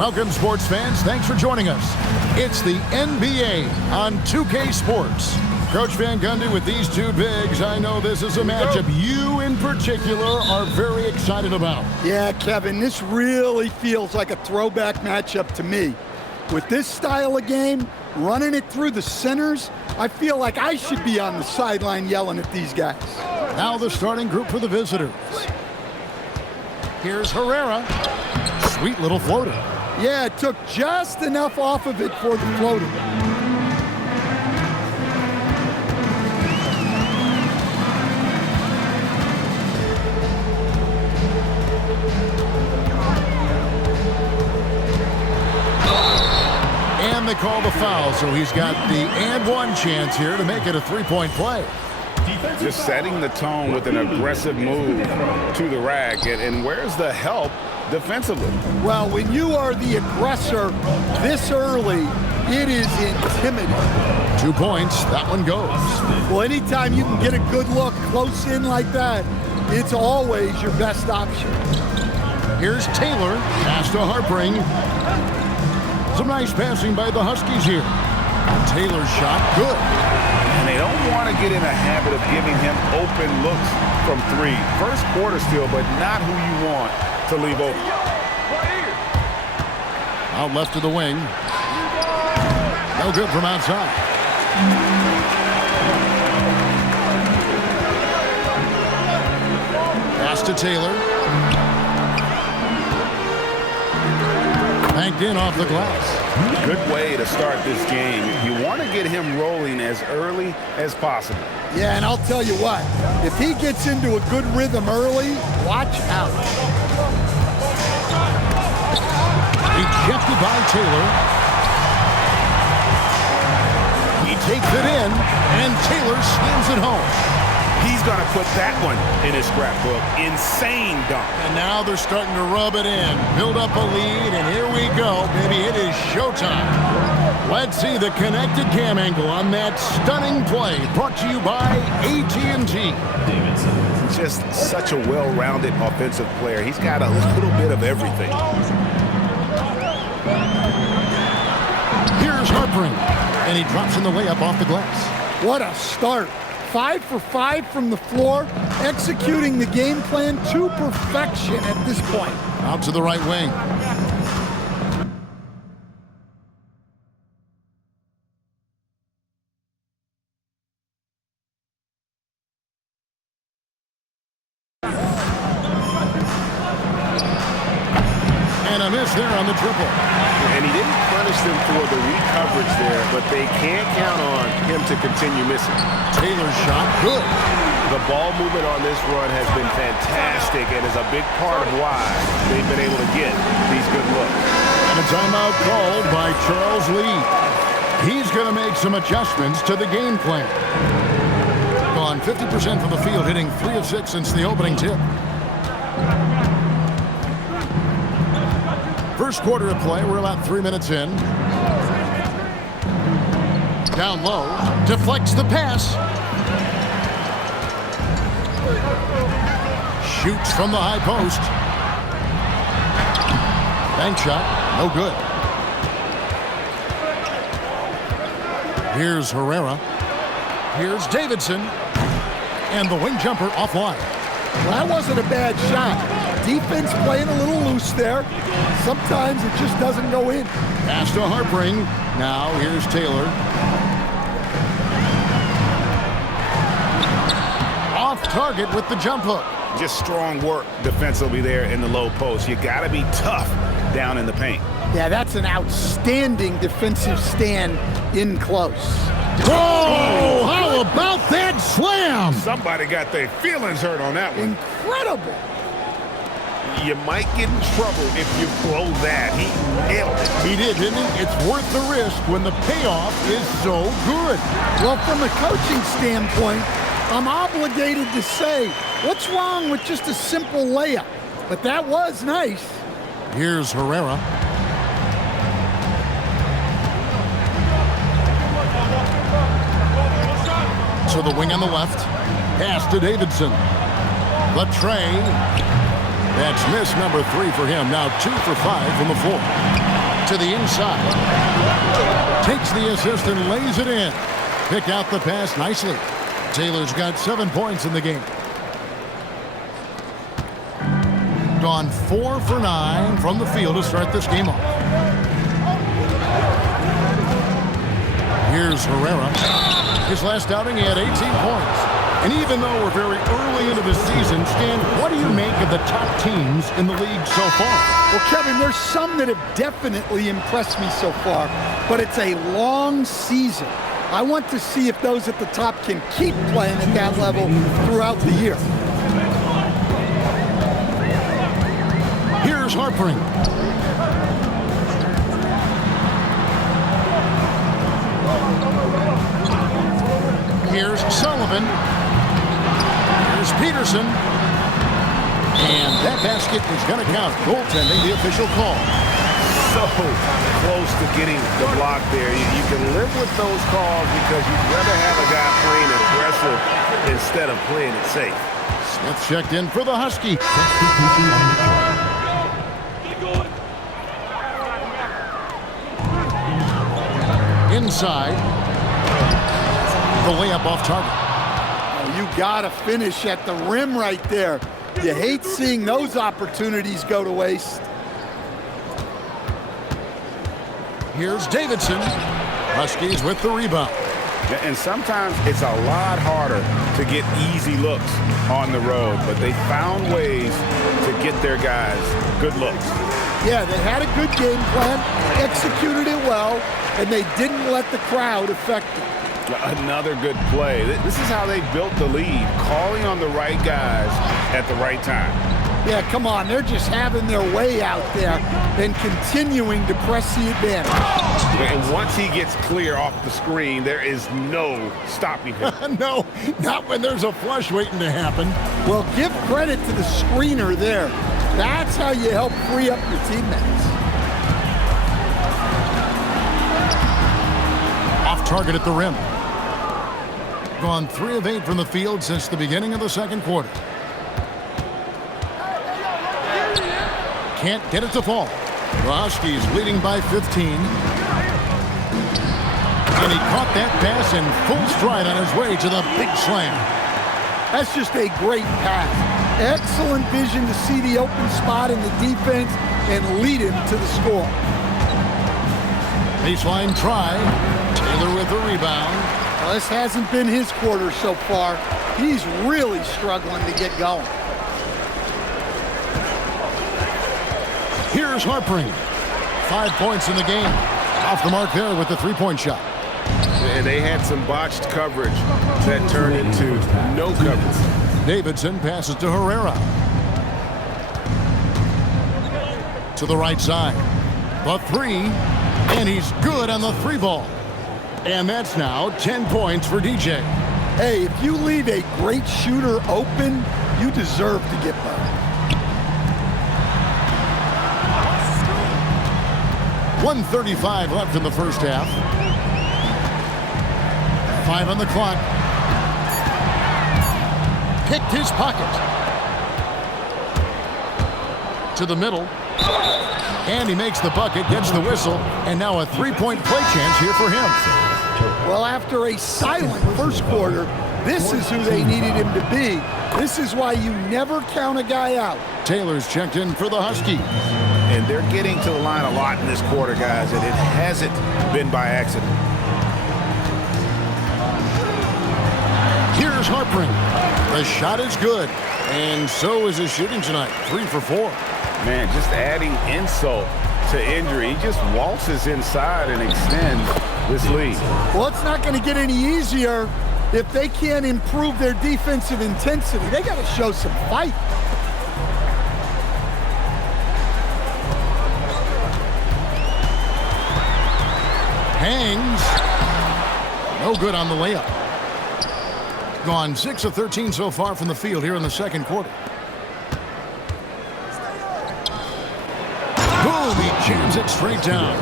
Welcome, sports fans. Thanks for joining us. It's the NBA on 2K Sports. Coach Van Gundy with these two bigs. I know this is a matchup you in particular are very excited about. Yeah, Kevin, this really feels like a throwback matchup to me. With this style of game, running it through the centers, I feel like I should be on the sideline yelling at these guys. Now the starting group for the visitors. Here's Herrera. Sweet little floater. Yeah, it took just enough off of it for the floater. And they call the foul, so he's got the and one chance here to make it a three-point play. Just setting the tone with an aggressive move to the rack. And where's the help defensively? Well, when you are the aggressor this early, it is intimidating. 2 points. That one goes. Well, anytime you can get a good look close in like that, it's always your best option. Here's Taylor. Pass to Harpring. Some nice passing by the Huskies here. Taylor's shot, good. And they don't want to get in a habit of giving him open looks from three. First quarter still, but not who you want to leave open. Out left to the wing. No good from outside. Pass to Taylor. Banked in off the glass. Good way to start this game. You want to get him rolling as early as possible. Yeah, and I'll tell you what, if he gets into a good rhythm early, watch out. Ejected by Taylor. He takes it in, and Taylor slams it home. He's going to put that one in his scrapbook. Insane dunk. And now they're starting to rub it in. Build up a lead, and here we go. Baby, it is showtime. Let's see the connected cam angle on that stunning play. Brought to you by AT&T. Just such a well-rounded offensive player. He's got a little bit of everything. Here's Harpring, and he drops in the layup off the glass. What a start. 5 for 5 from the floor, executing the game plan to perfection at this point. Out to the right wing. And a miss there on the triple. And he didn't punish them for the recoverage there, but they can't count on him to continue missing. Taylor's shot, good. The ball movement on this run has been fantastic and is a big part of why they've been able to get these good looks. And a timeout called by Charles Lee. He's going to make some adjustments to the game plan. Gone 50% from the field, hitting 3 of 6 since the opening tip. First quarter of play, we're about 3 minutes in. Down low, deflects the pass. Shoots from the high post. Bank shot, no good. Here's Herrera. Here's Davidson. And the wing jumper offline. Well, that wasn't a bad shot. Defense playing a little loose there. Sometimes it just doesn't go in. Pass to Harpring. Now here's Taylor. Off target with the jump hook. Just strong work defensively there in the low post. You got to be tough down in the paint. Yeah, that's an outstanding defensive stand in close. Oh, how about that slam? Somebody got their feelings hurt on that one. Incredible. You might get in trouble if you blow that. He nailed it. He did, didn't he? It's worth the risk when the payoff is so good. Well, from a coaching standpoint, I'm obligated to say, what's wrong with just a simple layup? But that was nice. Here's Herrera. To the wing on the left. Pass to Davidson. The tray. That's miss number 3 for him. Now 2 for 5 from the floor. To the inside. Takes the assist and lays it in. Pick out the pass nicely. Taylor's got 7 points in the game. Gone 4 for 9 from the field to start this game off. Here's Herrera. His last outing, he had 18 points. And even though we're very early into the season, Stan, what do you make of the top teams in the league so far? Well, Kevin, there's some that have definitely impressed me so far, but it's a long season. I want to see if those at the top can keep playing at that level throughout the year. Here's Harpering. Here's Sullivan. Here's Peterson. And that basket is going to count. Goaltending, the official call. So close to getting the block there. You can live with those calls because you'd rather have a guy playing aggressive instead of playing it safe. Smith checked in for the Husky. Inside. The layup off target. Oh, you got to finish at the rim right there. You hate seeing those opportunities go to waste. Here's Davidson. Huskies with the rebound. And sometimes it's a lot harder to get easy looks on the road, but they found ways to get their guys good looks. Yeah, they had a good game plan, executed it well, and they didn't let the crowd affect them. Another good play. This is how they built the lead, calling on the right guys at the right time. Yeah, come on. They're just having their way out there and continuing to press the advantage. And once he gets clear off the screen, there is no stopping him. No, not when there's a flush waiting to happen. Well, give credit to the screener there. That's how you help free up your teammates. Off target at the rim. Gone 3 of 8 from the field since the beginning of the second quarter. Can't get it to fall. The Huskies leading by 15. And he caught that pass in full stride on his way to the big slam. That's just a great pass. Excellent vision to see the open spot in the defense and lead him to the score. Baseline try. Taylor with the rebound. Well, this hasn't been his quarter so far. He's really struggling to get going. Here's Harpering. 5 points in the game. Off the mark there with the three-point shot. And they had some botched coverage that turned into no coverage. Davidson passes to Herrera. To the right side. The three. And he's good on the three ball. And that's now 10 points for DJ. Hey, if you leave a great shooter open, you deserve to get by. 1:35 left in the first half. 5 on the clock. Picked his pocket. To the middle. And he makes the bucket, gets the whistle, and now a three-point play chance here for him. Well, after a silent first quarter, this is who they needed him to be. This is why you never count a guy out. Taylor's checked in for the Huskies. And they're getting to the line a lot in this quarter, guys, and it hasn't been by accident. Here's Harpering. The shot is good, and so is his shooting tonight. 3 for 4. Man, just adding insult to injury. He just waltzes inside and extends this lead. Well, it's not going to get any easier if they can't improve their defensive intensity. They got to show some fight. Hangs. No good on the layup. Gone 6 of 13 so far from the field here in the second quarter. Boom, he jams it straight down.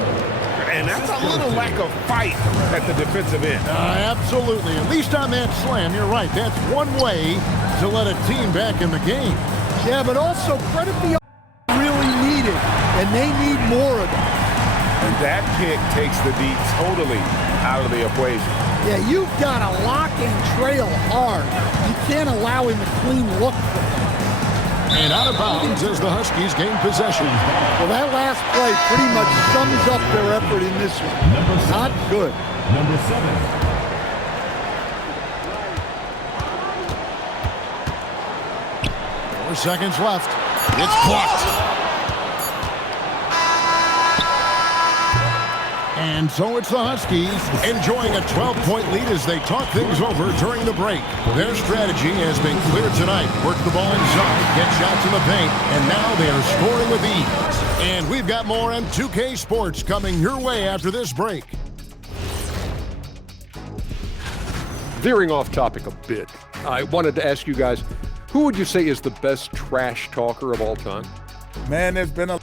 And that's a little lack of fight at the defensive end. Absolutely. At least on that slam, you're right. That's one way to let a team back in the game. Yeah, but also credit the really need it, and they need more of it. And that pick takes the D totally out of the equation. Yeah, you've got to lock and trail hard. You can't allow him a clean look. And out of bounds as the Huskies gain possession. Well, that last play pretty much sums up their effort in this one. Not good. Number 7. 4 seconds left. It's blocked. And so it's the Huskies enjoying a 12-point lead as they talk things over during the break. Their strategy has been clear tonight. Work the ball inside, get shots in the paint, and now they are scoring with ease. And we've got more on 2K Sports coming your way after this break. Veering off topic a bit, I wanted to ask you guys, who would you say is the best trash talker of all time? Man, there's been a...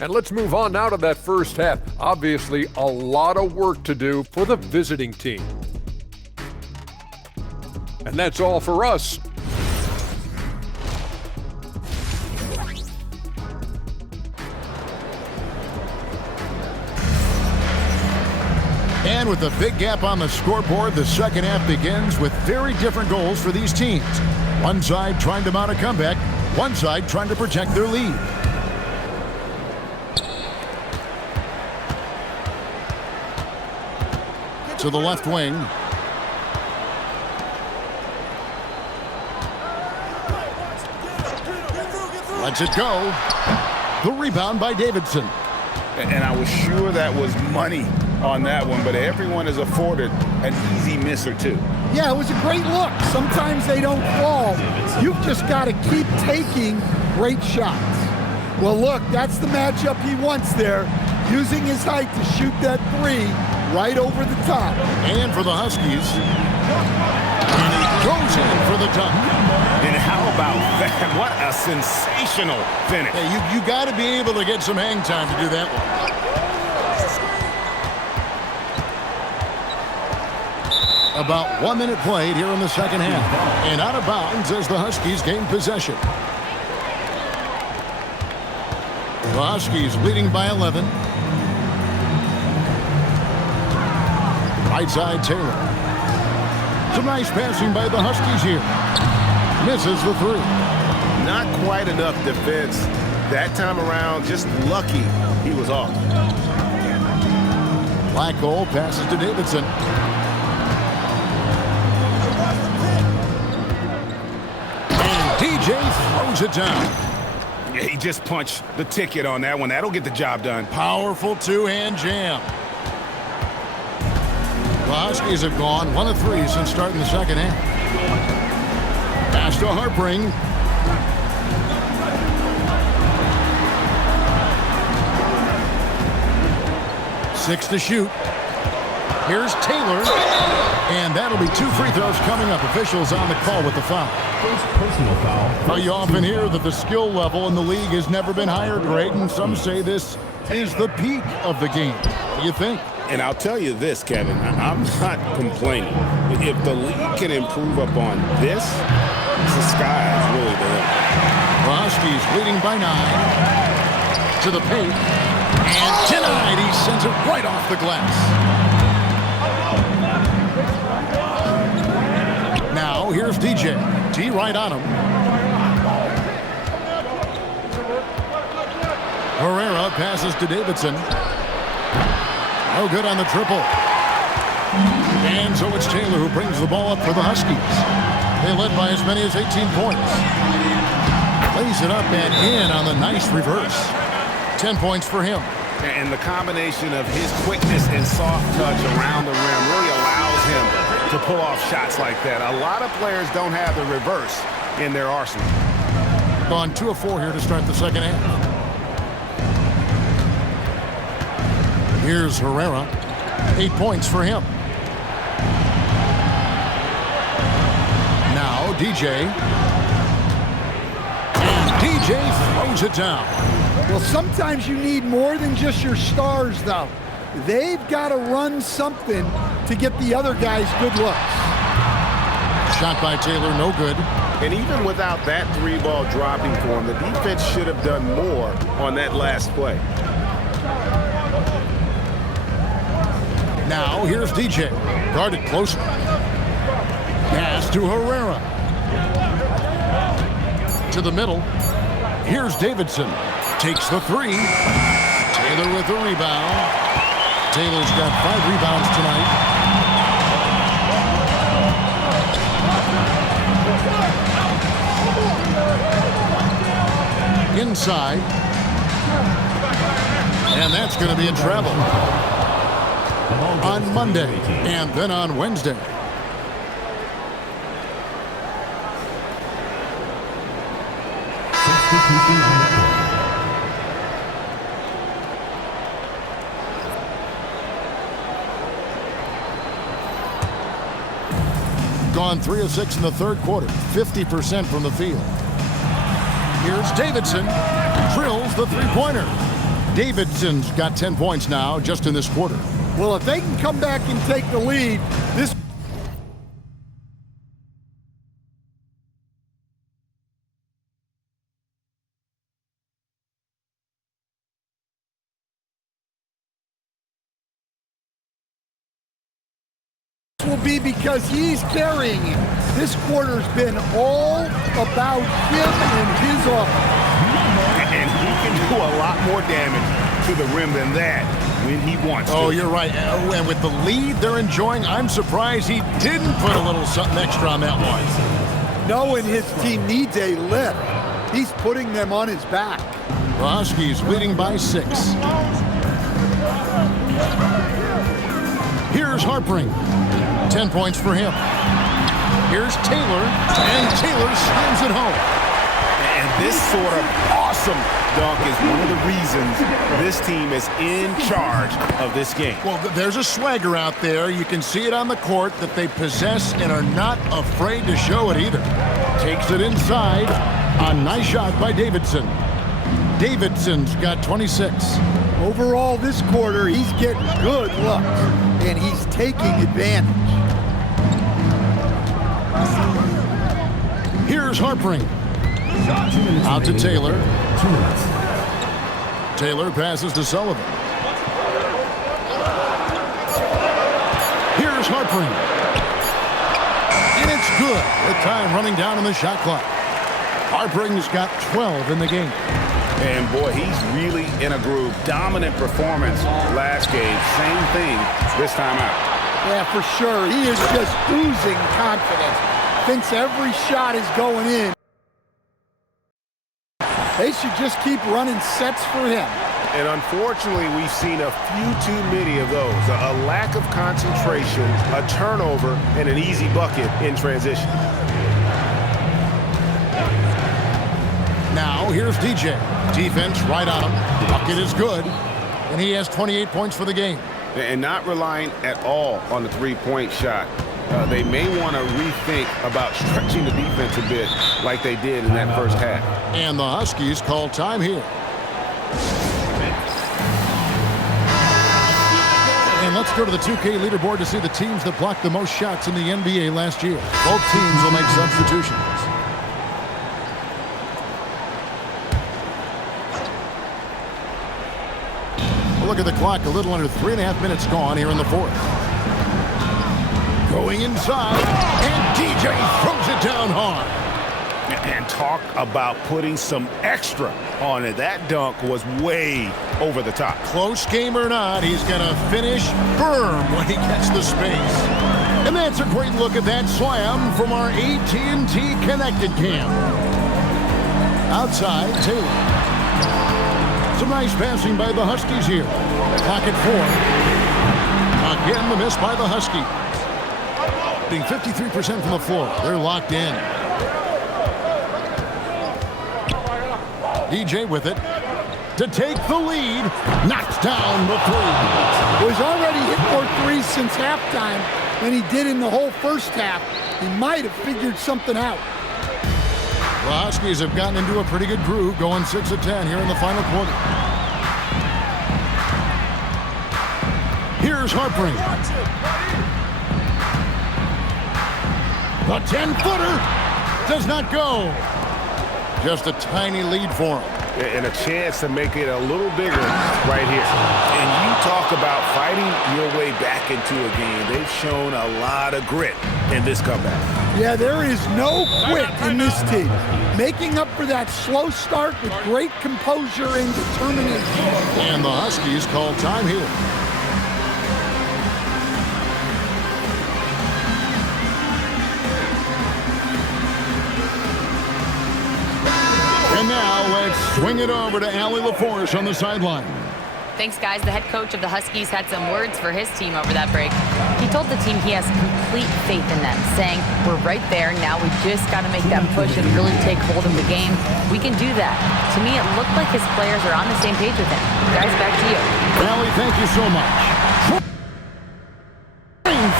And let's move on now to that first half. Obviously, a lot of work to do for the visiting team. And that's all for us. And with a big gap on the scoreboard, the second half begins with very different goals for these teams. One side trying to mount a comeback, one side trying to protect their lead. To the left wing. Lets it go. The rebound by Davidson. And I was sure that was money on that one, but everyone is afforded an easy miss or two. Yeah, it was a great look. Sometimes they don't fall. You've just got to keep taking great shots. Well, look, that's the matchup he wants there. Using his height to shoot that three right over the top. And for the Huskies. And he goes in for the dunk. And how about that? What a sensational finish. Hey, you got to be able to get some hang time to do that one. About 1 minute played here in the second half. And out of bounds as the Huskies gain possession. The Huskies leading by 11. Right side, Taylor. Some nice passing by the Huskies here. Misses the three. Not quite enough defense. That time around, just lucky he was off. Blackwell passes to Davidson. And DJ throws it down. Yeah, he just punched the ticket on that one. That'll get the job done. Powerful two-hand jam. The Huskies have gone 1 of 3 since starting the second half. Pass to Harpring. Six to shoot. Here's Taylor. And that'll be 2 free throws coming up. Officials on the call with the foul. First personal foul. You often hear that the skill level in the league has never been higher, Greg, and some say this is the peak of the game. What do you think? And I'll tell you this, Kevin, I'm not complaining. If the league can improve upon this, the sky is really the limit. The Huskies leading by 9. To the paint. And tonight he sends it right off the glass. Now here's DJ. T right on him. Herrera passes to Davidson. No good on the triple. And so it's Taylor who brings the ball up for the Huskies. They led by as many as 18 points. Lays it up and in on the nice reverse. 10 points for him. And the combination of his quickness and soft touch around the rim really allows him to pull off shots like that. A lot of players don't have the reverse in their arsenal. On 2 of 4 here to start the second half. Here's Herrera. 8 points for him. Now DJ. And DJ throws it down. Well, sometimes you need more than just your stars, though. They've got to run something to get the other guys good looks. Shot by Taylor, no good. And even without that 3-ball dropping for him, the defense should have done more on that last play. Now here's DJ. Guarded closely. Pass to Herrera. To the middle. Here's Davidson. Takes the three. Taylor with the rebound. Taylor's got 5 rebounds tonight. Inside. And that's going to be in travel on Monday and then on Wednesday. Gone 3 of 6 in the third quarter, 50% from the field. Here's Davidson, drills the three-pointer. Davidson's got 10 points now just in this quarter. Well, if they can come back and take the lead, this will be because he's carrying it. This quarter's been all about him and his offense. And he can do a lot more damage to the rim than that when he wants to. Oh, you're right. And with the lead they're enjoying, I'm surprised he didn't put a little something extra on that one. Knowing his team needs a lift, he's putting them on his back. Roski's leading by 6. Here's Harpring. 10 points for him. Here's Taylor, and Taylor slams it home. And this sort of awesome dunk is one of the reasons this team is in charge of this game. Well, there's a swagger out there. You can see it on the court that they possess and are not afraid to show it either. Takes it inside. A nice shot by Davidson. Davidson's got 26. Overall, this quarter, he's getting good looks, and he's taking advantage. Here's Harpring. Out to Taylor. Taylor passes to Sullivan. Here's Harpring. And it's good with time running down on the shot clock. Harpring's got 12 in the game. And boy, he's really in a groove. Dominant performance last game. Same thing this time out. Yeah, for sure. He is just oozing confidence. Thinks every shot is going in. They should just keep running sets for him. And unfortunately, we've seen a few too many of those. A lack of concentration, a turnover, and an easy bucket in transition. Now, here's DJ. Defense right on him. Bucket is good. And he has 28 points for the game. And not relying at all on the three-point shot. They may want to rethink about stretching the defense a bit like they did in that first half. And the Huskies call time here. And let's go to the 2K leaderboard to see the teams that blocked the most shots in the NBA last year. Both teams will make substitutions. Look at the clock, a little under 3.5 minutes gone here in the fourth. Going inside, and DJ throws it down hard. And talk about putting some extra on it. That dunk was way over the top. Close game or not, he's going to finish firm when he gets the space. And that's a great look at that slam from our AT&T Connected Cam. Outside, Taylor. Some nice passing by the Huskies here. Clock at 4. Again, the miss by the Huskies. 53% from the floor. They're locked in. DJ with it to take the lead. Knocks down the three. Well, he's already hit more threes since halftime than he did in the whole first half. He might have figured something out. The Huskies have gotten into a pretty good groove, going 6 of 10 here in the final quarter. Here's Harpring. The 10-footer does not go. Just a tiny lead for them. And a chance to make it a little bigger right here. And you talk about fighting your way back into a game. They've shown a lot of grit in this comeback. Yeah, there is no quit in this team. Making up for that slow start with great composure and determination. And the Huskies call time here. And now let's swing it over to Allie LaForce on the sideline. Thanks, guys. The head coach of the Huskies had some words for his team over that break. He told the team he has complete faith in them, saying, we're right there. Now we just got to make that push and really take hold of the game. We can do that. To me, it looked like his players are on the same page with him. Guys, back to you. Allie, thank you so much.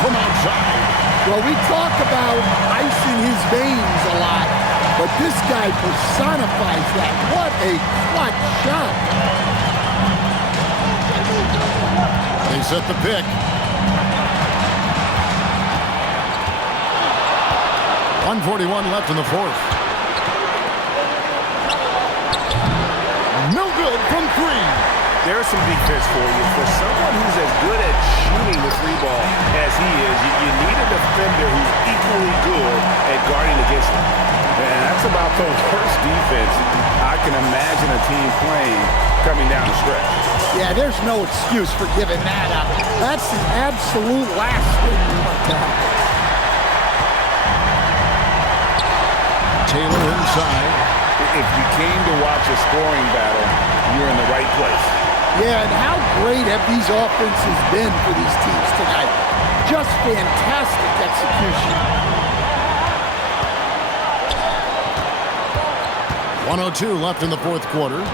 From outside. Well, we talk about ice in his veins a lot, but this guy personifies that. What a clutch shot. They set the pick. 1:41 left in the fourth. No good from three. There's some defense for you. For someone who's as good at shooting the free ball as he is, you need a defender who's equally good at guarding against him. And that's about the worst defense I can imagine a team playing coming down the stretch. Yeah, there's no excuse for giving that up. That's the absolute last thing you want to have. Taylor inside. If you came to watch a scoring battle, you're in the right place. Yeah, and how great have these offenses been for these teams tonight? Just fantastic execution. 1:02 left in the fourth quarter.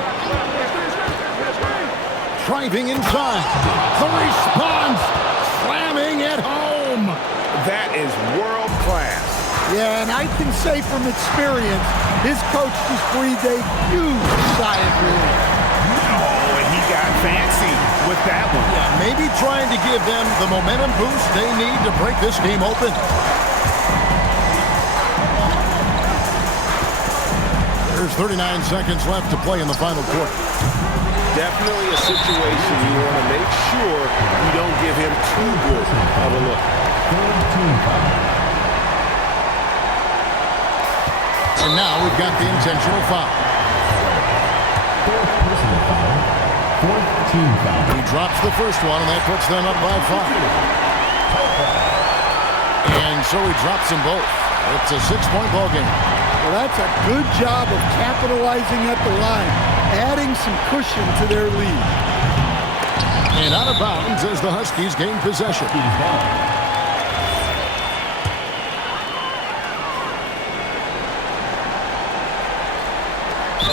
Driving inside. The response. Slamming it home. That is world class. Yeah, and I can say from experience, his coach just breathed a huge sigh of relief. Oh, and he got fancy with that one. Yeah, maybe trying to give them the momentum boost they need to break this game open. There's 39 seconds left to play in the final quarter. Definitely a situation you want to make sure you don't give him too good of a look. And now we've got the intentional foul. Fourth team foul. He drops the first one, and that puts them up by 5. And so he drops them both. It's a 6-point ball game. Well, that's a good job of capitalizing at the line, adding some cushion to their lead. And out of bounds as the Huskies gain possession.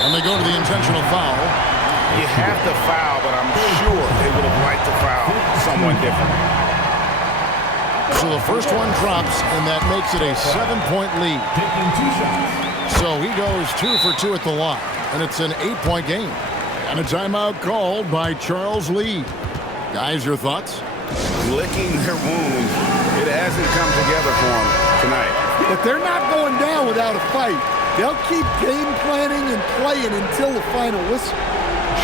And they go to the intentional foul. You have to foul, but I'm sure they would have liked to foul someone different. So the first one drops, and that makes it a 7-point lead. Taking 2 shots. So he goes 2 for 2 at the line, and it's an 8-point game. And a timeout called by Charles Lee. Guys, your thoughts? Licking their wounds. It hasn't come together for them tonight. But they're not going down without a fight. They'll keep game planning and playing until the final whistle.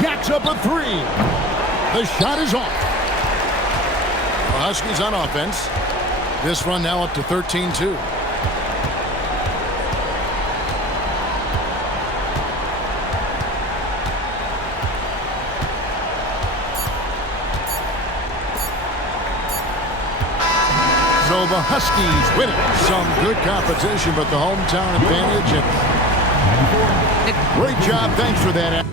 Jacks up a 3. The shot is off. The Huskies on offense. This run now up to 13-2. So the Huskies win it. Some good competition, but the hometown advantage. And great job. Thanks for that.